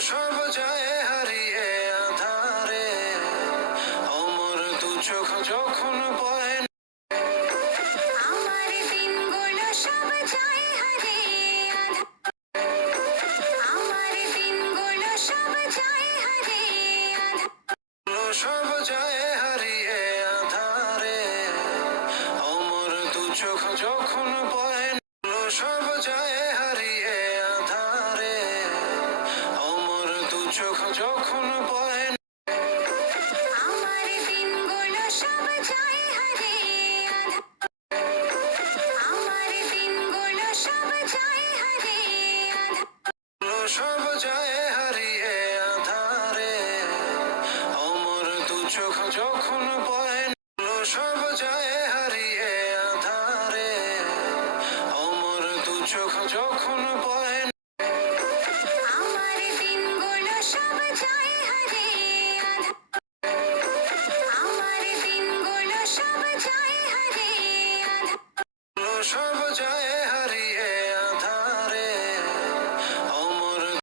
সব যায় হারিয়ে আধারে, অমর দু চোখ যখন বয়। আমার দিনগুলো সব যায় হারিয়ে আধারে, আমার দিনগুলো সব যায় হারিয়ে আধারে, সব যায় হারিয়ে আধারে, অমর দু চোখ যখন বয়। সব যায় হারিয়ে আধারে, অমর দু চোখ যখন বয়। আমার দিনগুলো সব যায় হারিয়ে আধারে, আমার দিনগুলো সব যায় হারিয়ে আধারে, সব যায় হারিয়ে আধারে, অমর দু চোখ যখন বয়। সব যায় হারিয়ে আধারে, অমর দু চোখ যখন বয়। আমার দিনগুলো সব যায় হারিয়ে আধারে, আমার দিনগুলো সব যায়